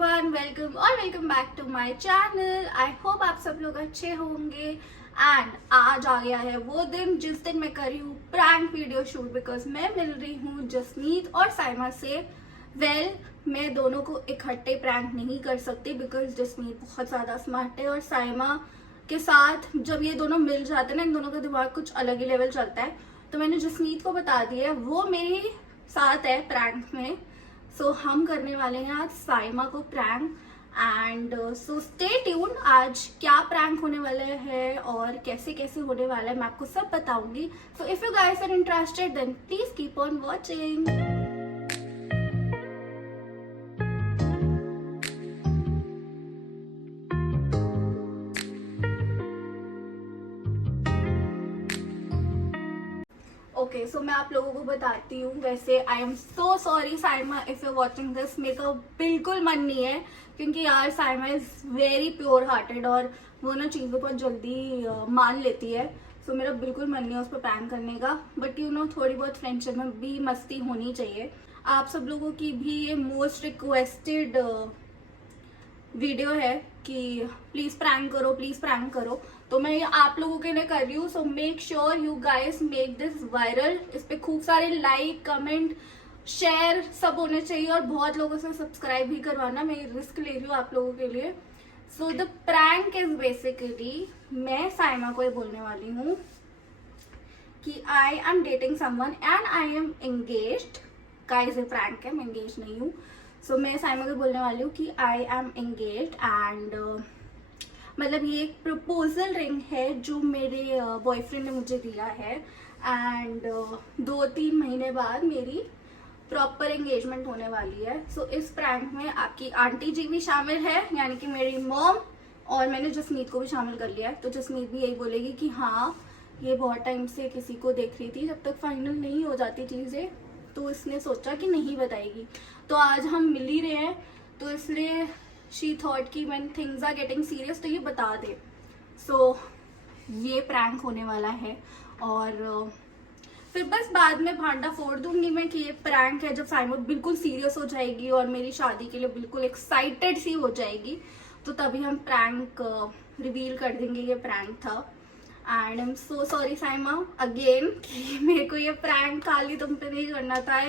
Everyone, welcome back to my channel. I hope आप सब लोग अच्छे होंगे। एंड आज आ गया है वो दिन जिस दिन मैं कर रही हूँ प्रैंक वीडियो शूट, बिकॉज मैं मिल रही हूँ जसमीत और साइमा से। मैं दोनों को इकट्ठे प्रैंक नहीं कर सकती बिकॉज जसमीत बहुत ज़्यादा स्मार्ट है और साइमा के साथ जब ये दोनों मिल जाते हैं ना, इन दोनों का दिमाग कुछ अलग ही लेवल चलता है। तो मैंने जसमीत को बता दिया, वो मेरे साथ है प्रैंक में। सो हम करने वाले हैं आज साइमा को prank. And so stay tune, आज क्या प्रैंक होने वाला है और कैसे कैसे होने वाला है मैं आपको सब बताऊंगी। So if you guys are interested then please keep on watching. Okay, so मैं आप लोगों को बताती हूँ। वैसे I am so sorry Saima if you watching this, मेरे को बिल्कुल मन नहीं है क्योंकि यार Saima is very pure hearted और वो ना चीज़ों को जल्दी मान लेती है। सो मेरा बिल्कुल मन नहीं है उस पर प्रैंक करने का, बट यू नो थोड़ी बहुत फ्रेंडशिप में भी मस्ती होनी चाहिए। आप सब लोगों की भी ये मोस्ट रिक्वेस्टेड वीडियो है कि प्लीज प्रैंक करो, प्लीज प्रैंक करो, तो मैं ये आप लोगों के लिए कर रही हूँ। So make sure you guys make this viral. इस पे खूब सारे लाइक, कमेंट, शेयर सब होने चाहिए और बहुत लोगों से सब्सक्राइब भी करवाना। मैं रिस्क ले रही हूँ आप लोगों के लिए। So the prank is basically, मैं साइमा को ये बोलने वाली हूँ कि I am dating someone and I am engaged. Guys ये प्रैंक है, मैं एंगेज नहीं हूँ। सो मैं साइमा को बोलने वाली हूँ कि आई एम एंगेज्ड एंड मतलब ये एक प्रपोजल रिंग है जो मेरे बॉयफ्रेंड ने मुझे दिया है। एंड 2-3 महीने बाद मेरी प्रॉपर एंगेजमेंट होने वाली है। सो इस प्रैंक में आपकी आंटी जी भी शामिल है, यानी कि मेरी मॉम, और मैंने जसमीत को भी शामिल कर लिया है। तो जसमीत भी यही बोलेगी कि हाँ ये बहुत टाइम से किसी को देख रही थी, जब तक फाइनल नहीं हो जाती चीज़ें तो इसने सोचा कि नहीं बताएगी। तो आज हम मिल ही रहे हैं तो इसलिए शी थॉट कि when things are getting serious तो ये बता दे। सो ये प्रैंक होने वाला है और फिर बस बाद में भांडा फोड़ दूंगी मैं कि ये प्रैंक है, जब साइमा बिल्कुल सीरियस हो जाएगी और मेरी शादी के लिए बिल्कुल एक्साइटेड सी हो जाएगी तो तभी हम प्रैंक रिवील कर देंगे ये प्रैंक था। And I am so sorry Saima again कि मेरे को ये प्रैंक खाली तुम पे नहीं करना था।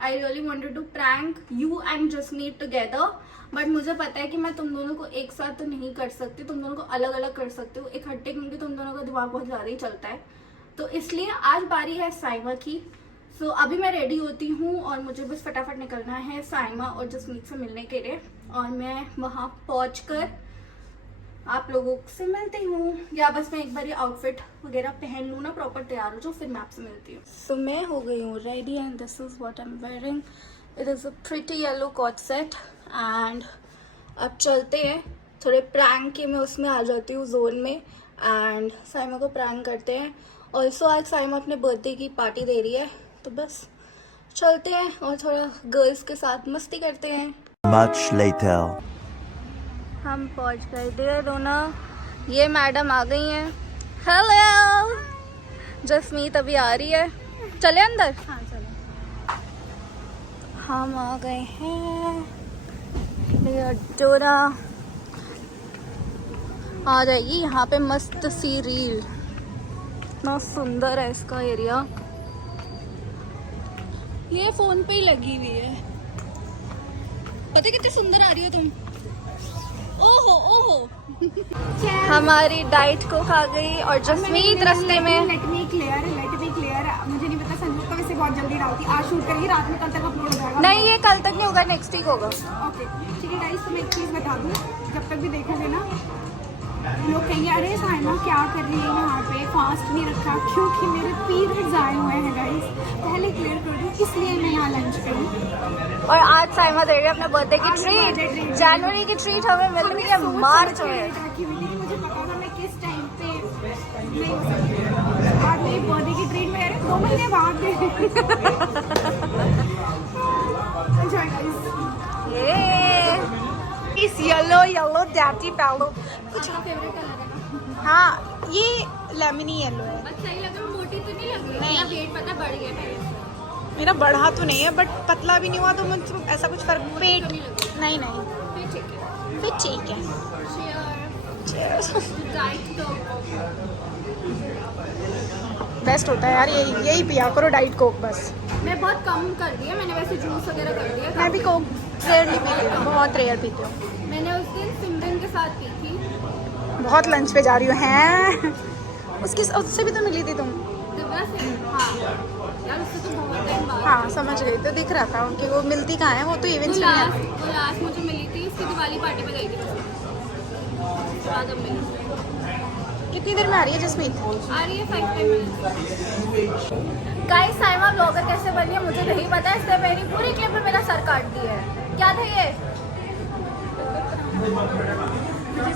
I really wanted to prank you and Jasmeet together, but मुझे पता है कि मैं तुम दोनों को एक साथ तो नहीं कर सकती, तुम दोनों को अलग अलग कर सकते हो इकट्ठे, क्योंकि तुम दोनों का दिमाग बहुत ज़्यादा ही चलता है। तो इसलिए आज बारी है साइमा की। सो अभी मैं रेडी होती हूँ और मुझे बस फटाफट निकलना है साइमा और जसमीत से मिलने के लिए, और मैं वहाँ पहुँचकर आप लोगों से मिलती हूँ, या बस मैं एक बार ये आउटफिट वगैरह पहन लूँ ना, प्रॉपर तैयार हो जाऊँ, फिर मैं आपसे मिलती हूँ। सो मैं हो गई हूँ ready and this is what I am wearing. It is a pretty yellow coord set and अब चलते हैं थोड़े प्रैंक के, मैं उसमें आ जाती हूँ जोन में एंड साइमा को प्रैंक करते हैं। ऑल्सो आज साइमा अपने बर्थडे की पार्टी दे रही है तो बस चलते हैं और थोड़ा गर्ल्स के साथ मस्ती करते हैं। Much later. हम पहुंच गए देहरादूना, ये मैडम आ गई हैं। हेलो, जसमीत अभी आ रही है, चले अंदर। हाँ चलो, हम आ गए हैं देहरादूना। आ जाएगी यहाँ पे मस्त सी रील, इतना सुंदर है इसका एरिया। ये फोन पे ही लगी हुई है, पता कितनी सुंदर आ रही हो तुम। ओहो ओहो हमारी डाइट को खा गई और जसमीत रास्ते में। लेट मी क्लियर, मुझे नहीं पता, संजू तो वैसे बहुत जल्दी डालती, आज शूट करेंगी, रात में कल तक अपलोड हो जाएगा। नहीं ये कल तक नहीं होगा, नेक्स्ट वीक होगा। ओके ठीक है गाइस, तो मैं एक चीज़ बता दूँ, जब तक भी देखोगे ना लोग कहेंगे अरे साइमा क्या कर रही है यहाँ पे, फास्ट नहीं रखा, क्योंकि मेरे पीरियड्स आए हुए हैं गाइस, पहले क्लियर कर दूँ, इसलिए मैं यहाँ लंच करूँ। और आज साइमा दे रही है अपने बर्थडे की ट्रीट, जनवरी की ट्रीट हमें मिल रही है मार्च में। मुझे पता था मैं किस टाइम पे आज मेरी बर्थडे की ट्रीट में 2 महीने बाद दे। Enjoy guys. ये इस येलो डैटी पैलो कुछ फेवरेट कलर है ना? हाँ ये लेमनी येलो है। बस सही लग रहा है, मोटी तो नहीं लग रही? नहीं। मेरा वेट पता बढ़ गया मेरे से। मेरा बढ़ा तो नहीं है बट पतला भी नहीं हुआ, तो मुझे ऐसा कुछ फर्क पेट नहीं। फिर ठीक फिर ठीक है। बेस्ट होता है यार, यही पिया करो डाइट कोक बस। मैं बहुत कम कर दिया मैंने, वैसे जूस वगैरह कर दिया। मैं भी कोक रेयरली पीती हूँ, बहुत रेयर पीती हूँ। मैंने उस दिन सिमरन के साथ पी थी। बहुत लंच पे जा रही हूँ हैं। उससे भी तो मिली थी तुम। दिव्या से, हाँ यार उससे तो बहुत टाइम बाद। हाँ समझ गई, तो दिख रहा था कि वो मिलती कहाँ है, वो तो इवेंट्स में नहीं आती। वो लास्ट मुझे मिली थी, उसकी दिवाली पार्टी पे गई थी मैं। बाद अब मिली। कितनी देर में आ रही है जसमीत? आ रही है 5 मिनट। गाइस साइमा ब्लॉगर कैसे बनी है मुझे नहीं पता, इसलिए मैंने पूरी क्लिप में मेरा सर काट दिया है। क्या था ये?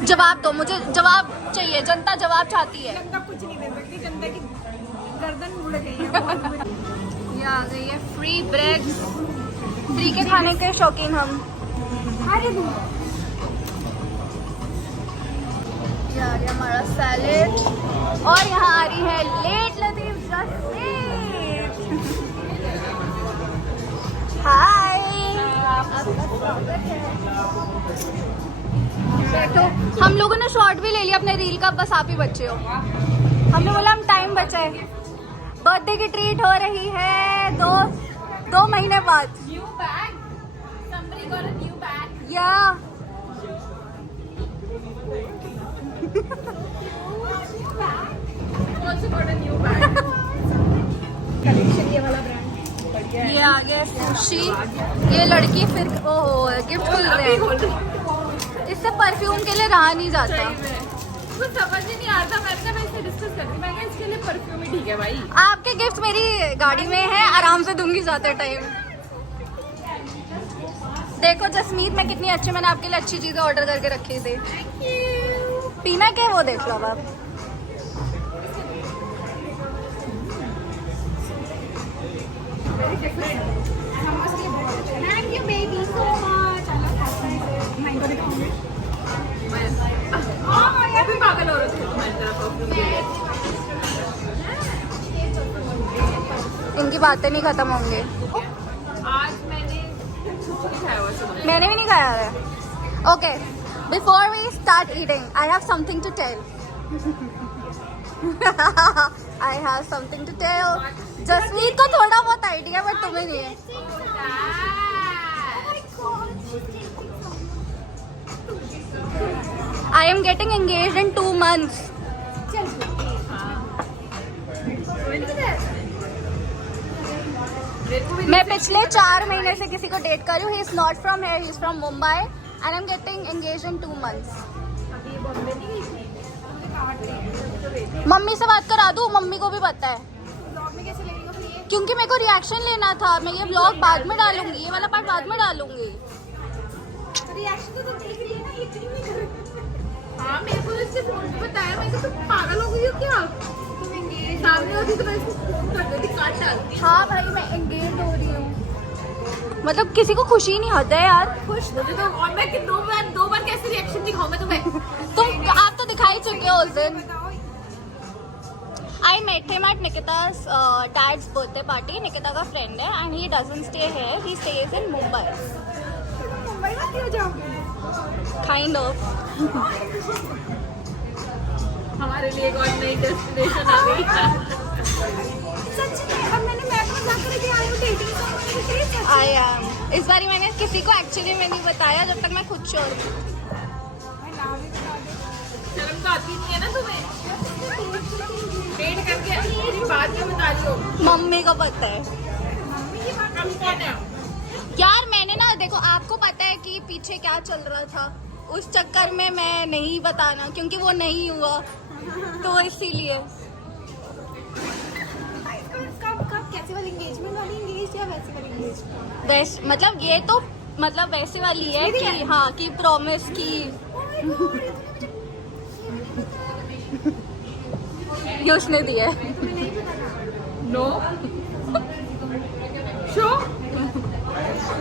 जवाब दो, मुझे जवाब चाहिए, जनता जवाब चाहती है। जनता कुछ नहीं दे सकती, जनता की गर्दन मुड़ गई है बहुत बुरी। ये आ गई है फ्री ब्रेड। फ्री के खाने के शौकीन हम। अरे ये आ गया हमारा सैलेड और यहाँ आ रही है लेट लतीफ जसमीत। हाय, आपका स्वागत है। बैठो। हम लोगों ने शॉर्ट भी ले लिया अपने रील का, बस आप ही बच्चे हो। हमने बोला हम टाइम बचाए। बर्थडे की ट्रीट हो रही है दो महीने बाद। New bag, somebody got a new bag. Yeah. Also got a new bag. Collection ये वाला ब्रांड। ये आ गया सुशी। ये लड़की फिर गिफ्ट खुल रहे हैं। इससे परफ्यूम के लिए रहा नहीं जाता। कुछ समझ ही नहीं आता। मैं इससे डिस्कस करती, मैं इसके लिए परफ्यूम ही ठीक है भाई। आपके गिफ्ट मेरी गाड़ी में है, आराम से दूंगी जाते टाइम। देखो जसमीत मैं कितनी अच्छी, मैंने आपके लिए अच्छी चीजें ऑर्डर करके रखी थी। पीना क्या है वो देख लो अब आप। Thank you baby so much. Mango दिखाऊंगी। हाँ यार भी पागल हो रहे थे तुम्हारी तरह परफ्यूम के लिए। इनकी बातें नहीं खत्म होंगे। आज मैंने कुछ नहीं खाया हुआ सुबह। मैंने भी नहीं खाया है। Okay, before we start eating I have something to tell. I have something to tell. Jasmeet को थोड़ा बहुत आइडिया बट तुम्हें नहीं है। I am getting engaged in 2 months. मैं पिछले 4 महीने से किसी को डेट कर रही हूँ। He is not from here, he is from Mumbai and I am getting engaged in 2 months. Mummy से बात करा दूँ, मम्मी को भी पता है क्योंकि मेरे को रिएक्शन लेना था। मैं ये ब्लॉग बाद में डालूंगी, ये वाला पार्ट बाद में डालूंगी। रिएक्शन तो देख रही है ना, ये क्यों नहीं कर रही? हाँ मेरे को इसके फोन पे बताया, मैं तो पागल हो गई हो क्या? तुम एंगेज सामने होती तो मैं इसको फोन कर देती, काट डालती। हाँ भाई मैं एंगेज हो रही हूँ। मतलब किसी को खुशी नहीं होता है यार। खुश मुझे तो, और मैं कि दो बार कैसे रिएक्शन दिखाऊं मैं तुम्हें? आप तो दिखा ही चुके हो उस दिन। I met him at Nikita's dad's birthday party. Nikita का friend है and he doesn't stay here. He stays in Mumbai. Mumbai में क्यों जाओगे? Kind of. हमारे लिए एक और नई डेस्टिनेशन आ गई। सच में अब मैंने मैप में जाकर के आई हूँ डेटिंग। I am. इस बारी मैंने किसी को एक्चुअली में नहीं बताया जब तक मैं खुद श्योर हूँ। शर्म तो आती नहीं है ना तुम्हें? डेट करके बाद में बता रही हो। मम्मी को पता है। हम कौन है? यार मैंने ना देखो, आपको पता है कि पीछे क्या चल रहा था, उस चक्कर में मैं नहीं बताना क्योंकि वो नहीं हुआ तो इसीलिए। कब कैसे वाली एंगेजमेंट वाली एंगेज या वैसी वाली एंगेज? वैसे मतलब ये तो मतलब वैसे वाली है कि हाँ कि प्रॉमिस की। ये उसने दिया है। नो शो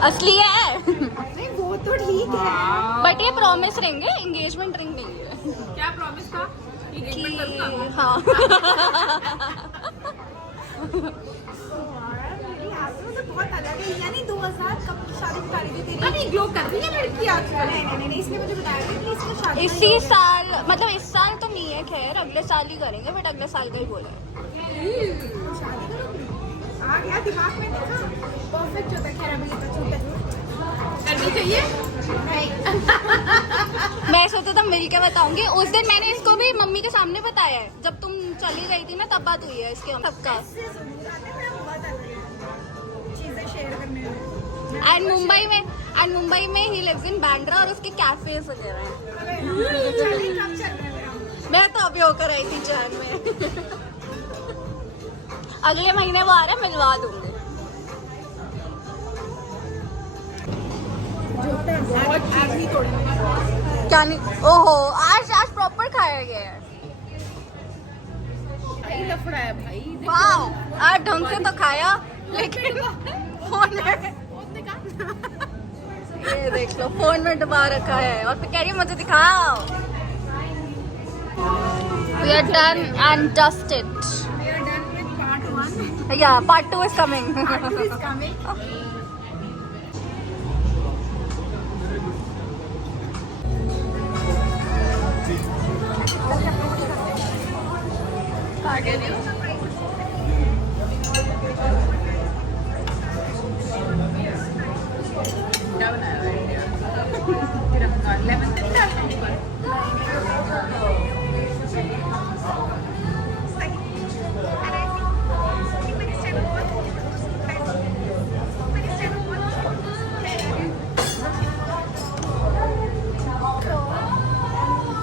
असली है नहीं वो तो ठीक है, बट ये प्रॉमिस रिंग है, एंगेजमेंट रिंग नहीं है। क्या प्रॉमिस था? कि Engagement करूंगा। हाँ तो बहुत अलग है। यानी 2000 कब की शादी बता रही थी तेरी? अरे ग्लो कर रही है लड़की आजकल। नहीं, इसने मुझे बताया इसी साल, मतलब इस साल तो नहीं है, खैर अगले साल ही करेंगे, बट अगले साल का ही बोला है। आ गया दिमाग में, देखा परफेक्ट होता है। खैर अभी ये तो छूटा करनी चाहिए। मैं सोचा था मिल के बताऊंगी। उस दिन मैंने इसको भी मम्मी के सामने बताया है, जब तुम चली गई थी ना, तब बात हुई है इसके हम सबका। चीजें शेयर करने में। एंड मुंबई में ही लिव्स इन बांद्रा और उसके कैफेज वगैरह हैं। मैं तो अभी होकर आई थी जैन में। अगले महीने वो आ रहा है, मिलवा दूंगी। क्या नहीं, ओहो आज प्रॉपर खाया गया है। भाई लफड़ा है भाई। वाह, आज ढंग से तो खाया, लेकिन फोन में ये देख लो, फोन में डुबा रखा है और फिर कह रही है मुझे दिखाओ। We are done and dusted. We are done with part 1. Yeah, part 2 is coming. Part 2 is coming. क्या बनाया है तिरंगा लेमन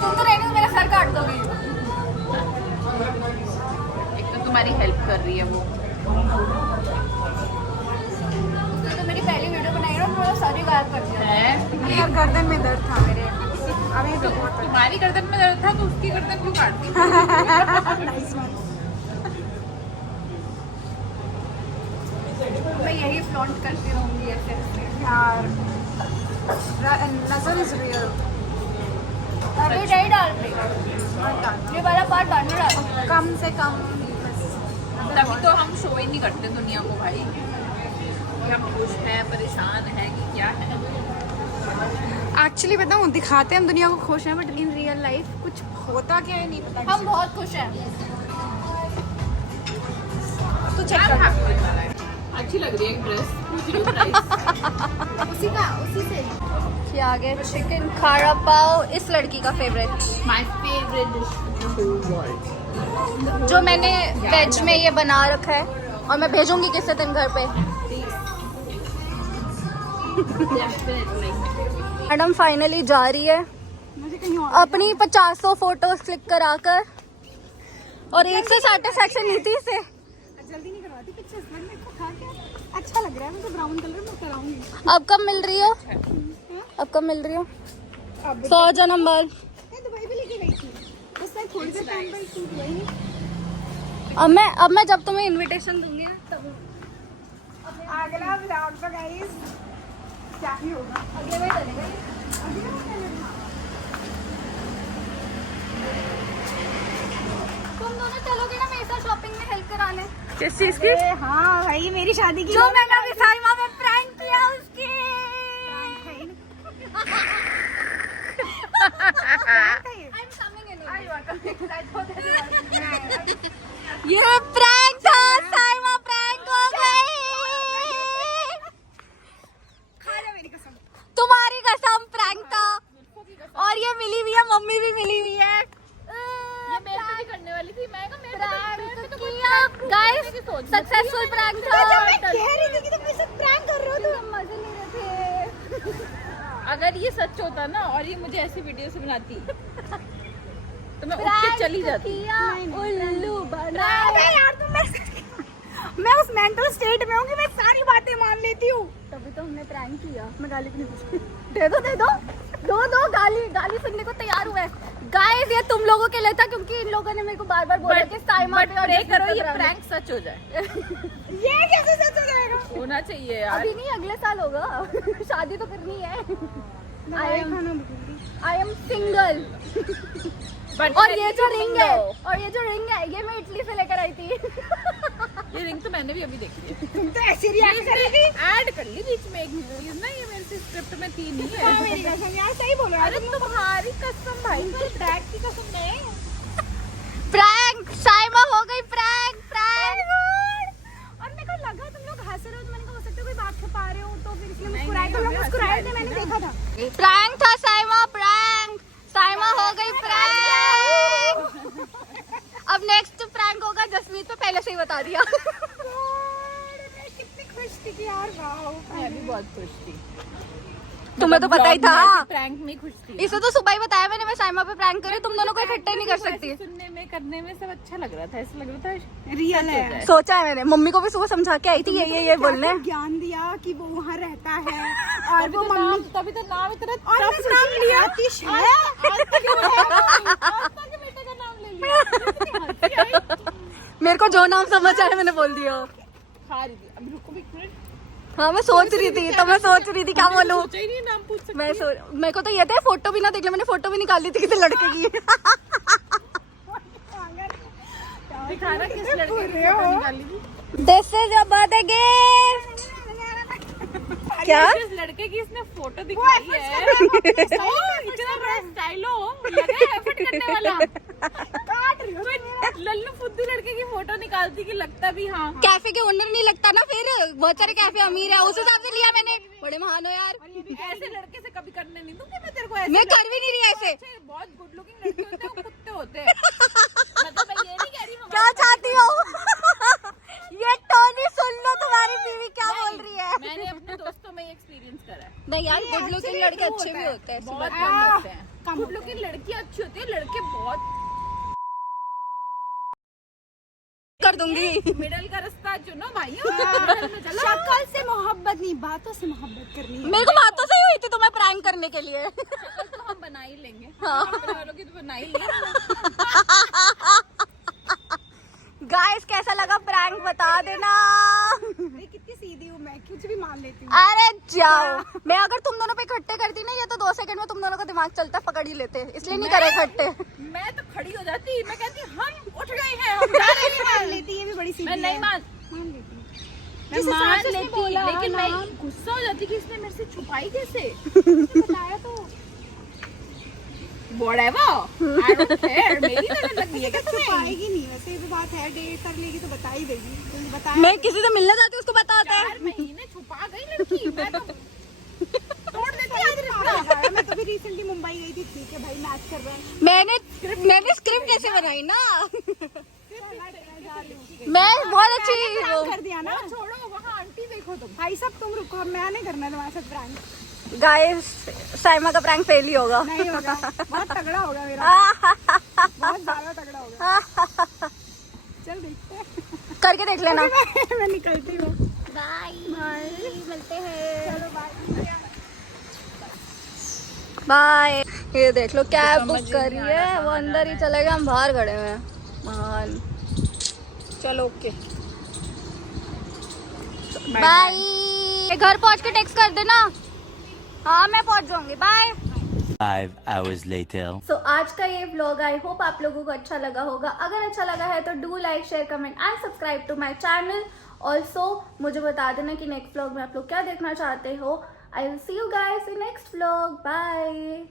तुम तो रहने दो, मेरा सर काट दोगी। एक तो तुम्हारी हेल्प कर रही है वो। उसने तो मेरी पहली वीडियो बनाई ना, मेरा सर ही गायब कर दिया। है मेरा गर्दन में दर्द था मेरे, अभी तो बहुत है। तुम्हारी गर्दन में दर्द था तो उसकी गर्दन क्यों काट दी? Nice one. मैं यही फ्लॉन्ट करती रहूंगी ऐसे। यार नजर इज रियल। अभी नहीं डाल रही, ये वाला पार्ट डालने डाल। कम से कम तभी तो हम शो ही नहीं करते दुनिया को भाई कि हम खुश हैं, परेशान हैं कि क्या है। एक्चुअली बताऊँ, दिखाते हम दुनिया को खुश हैं, बट इन रियल लाइफ कुछ होता क्या है नहीं पता। हम बहुत खुश हैं। तो चेक I'm कर happy with my life. अच्छी लग रही है ड्रेस, पूछ रही हूँ प्राइस। उसी से कि आगे चिकन खारा पाव इस लड़की का favourite, my favourite dish in the world. जो मैंने वेज में ये बना रखा है और मैं भेजूंगी किसी दिन घर पे। मैडम फाइनली जा रही है मुझे कहीं और अपनी 50 फोटोज क्लिक कराकर, और एक से सेटिस्फैक्शन नहीं थी इसे। जल्दी नहीं करवाती पिक्चर्स, मेरे को खा के अच्छा लग रहा है। मुझे ब्राउन कलर में कराऊंगी। अब कब मिल रही हो? अब कब मिल रही हो? 100 जन्म बाद। दुबई भी लेके गई थी, उससे थोड़ी देर टाइम पर शूट हुई नहीं। अब मैं जब तुम्हें इनविटेशन दूंगी ना तब अगला व्लॉग पर गाइस क्या ही होगा। अगले बार चलेगा। तुम दोनों चलोगे ना मेरे साथ शॉपिंग में हेल्प कराने? किस चीज की? हाँ भाई, मेरी शादी की जो मैंने अभी साइमा में प्रैंक किया उसकी। I'm coming anyway. ये प्रैंक था, साइमा प्रैंक हो गई। खा जा मेरी कसम। तुम्हारी कसम प्रैंक था, और ये मिली हुई है, मम्मी भी मिली हुई है। ये मेरे से भी करने वाली थी। मैं गाइस सक्सेसफुल प्रैंक था। मैं कह रही थी कि तुम मुझसे प्रैंक कर रहे हो, तुम मजे ले रहे थे। अगर ये सच होता ना और ये मुझे ऐसी वीडियो से बनाती तो मैं उठ के चली जाती। उल्लू बना। अबे यार मैं उस मेंटल स्टेट में हूँ कि मैं सारी बातें मान लेती हूँ। तभी तो हमने प्रैंक किया। मैं गाली भी नहीं पूछती। दे दो गाली सुनने को तैयार हुआ है। गाइस ये तुम लोगों के लिए था, क्योंकि इन लोगों ने मेरे को बार बार बोला कि साइमा पे और प्रे जिसमें करो ये तक प्रैंक सच हो जाए। ये कैसे सच हो जाएगा? होना चाहिए यार। अभी नहीं, अगले साल होगा। शादी तो करनी है। I am single. और ये जो रिंग है, ये मैं इटली से लेकर आई थी। ये रिंग तो मैंने भी अभी देखी है। तुम तो ऐसे रिएक्ट कर रही थी। ऐड कर ली बीच में एक चीज ना, ये मेरे से स्क्रिप्ट में थी नहीं हाँ, है। मेरी कसम यार, सही बोल रहा है। अरे तुम्हारी कसम भाई, तुम्हारी ब्रैक की कसम नहीं। प्रैंक, साइमा हो गई प्रैंक। और मेरे को लगा तुम लोग हंस रहे हो, तो मैंने कहा हो सकता है कोई बात छुपा रहे हो, तो फिर इसलिए मुस्कुराए। तुम लोग मुस्कुराए थे, मैंने देखा था। प्रैंक था साइमा, प्रैंक। साइमा हो गई प्रैंक। अब नेक्स्ट प्रैंक होगा जसमीत पे, पहले से ही बता दिया। मैं कितनी खुश थी कि यार वाओ। मैं भी बहुत खुश थी। तुम्हें तो पता ही था। प्रैंक में खुश थी। इसे तो सुबह ही बताया मैंने, मैं साइमा पे प्रैंक करी, तुम दोनों को इकट्ठे नहीं कर सकती। सुनने में करने में सब अच्छा लग रहा था, ऐसा लग रहा था रियल है। सोचा है मैंने, मम्मी को भी सुबह समझा के आई थी ये बोलने। ज्ञान दिया कि वो वहाँ रहता है और वो तो मम्मी, तभी तो नाम इतना और मैं नाम लिया आतिश है। बेटे का नाम ले लिया। मेरे को जो नाम समझ आया मैंने बोल दिया। खा रही थी, अब रुको एक मिनट। हाँ मैं सोच रही थी, तो मैं सोच रही थी क्या बोलूं। सोचा ही नहीं नाम पूछ सकती। मेरे को तो ये था फोटो भी ना देख ले, मैंने फोटो भी निकाली थी किसी लड़के की। दिखाना किस लड़के की फोटो निकाली थी। This is your birthday gift. क्या? जिस लड़के की इसने फोटो दिखाई है, इतना स्टाइलो लगा है एफर्ट करने वाला। लल्लू फुद्दू लड़के की फोटो निकालती कि लगता भी हाँ कैफे के ओनर नहीं लगता ना, फिर बहुत सारे कैफे अमीर है, उस हिसाब से लिया मैंने। बड़े महान हो यार। ऐसे लड़के से कभी करने नहीं दूंगी मैं तेरे को। ऐसे मैं कर भी नहीं रही ऐसे। अच्छे, बहुत गुड लुकिंग लड़के होते हैं, वो कुत्ते होते हैं। मतलब मैं ये नहीं कह रही क्या चाहती हो? ये टोनी सुन लो, तुम्हारी बीवी क्या बोल रही है। मैंने अपने दोस्तों में एक्सपीरियंस करा है। नहीं यार, गुड लुकिंग लड़के अच्छे भी होते हैं। बहुत कम होते हैं। गुड लुकिंग लड़की अच्छी होती है, लड़के बहुत। कर दूंगी। मिडल का रास्ता चुनो भाइयों, मिडल में चलो। शक्ल से मोहब्बत नहीं, बातों से मोहब्बत करनी है। मेरे को बातों से ही हुई थी तुम्हें प्रैंक करने के लिए। शक्ल तो हम बना ही लेंगे, हाँ। अपने वालों की तो बना ही लेंगे। गाइस कैसा लगा प्रैंक बता देना। कितनी सीधी हूँ मैं, कुछ भी मान लेती हूँ। अरे जाओ, मैं अगर तुम दोनों पे इकट्ठे करती ना, ये तो 2 सेकंड में तुम दोनों का दिमाग चलता, पकड़ ही लेते, इसलिए नहीं करे इकट्ठे। मैं तो खड़ी हो जाती, मैं कहती हम उठ गए हैं, हम जा रहे हैं। मान लेती, ये भी बड़ी सीधी मैं नहीं है। मान लेती हूँ। मैं जिस हिसाब मान से उसने लेती, बोला लेकिन ना, मैं गुस्सा हो जाती कि इसने मेरे से छुपाई कैसे। बताया तो Whatever, I don't care, मेरी नजर लगी है क्या तुम्हें? छुपाएगी नहीं, वैसे ये भी बात है, डेट कर लेगी तो बता ही देगी। तुम बताया मैं किसी से मिलने जाती हूँ उसको बताते 4 महीने छुपा गई लड़की। मैं तो तोड़ देती आज रिश्ता। मैं तो भी रिसेंटली मुंबई गई थी। ठीक है भाई, मैच कर रहा है। मैंने स्क्रिप्ट कैसे बनाई ना। मैं बहुत अच्छी प्रैंक कर दिया ना। छोड़ो, वहाँ आंटी देखो तुम। भाई सब तुम रुको, मैं नहीं करना तुम्हारे साथ प्रैंक। गाइस साइमा का प्रैंक फेल ही होगा। नहीं होगा, बहुत तगड़ा होगा मेरा, बहुत ज्यादा तगड़ा होगा। चल देखते हैं, करके देख लेना। मैं निकलती हूँ। बाय बाय, मिलते हैं। चलो बाय। बाय। ये देख लो कैब बुक करी है, वो अंदर ही चले गए, हम बाहर खड़े हुए हैं। महान। चलो ओके बाय। घर पहुंच के टेक्स्ट कर देना। हाँ मैं पहुंच जाऊंगी, बाय। 5 hours later. सो आज का ये व्लॉग आई होप आप लोगों को अच्छा लगा होगा। अगर अच्छा लगा है तो do like, share, comment and subscribe to my channel. Also मुझे बता देना कि नेक्स्ट व्लॉग में आप लोग क्या देखना चाहते हो। I will see you guys in next vlog. Bye.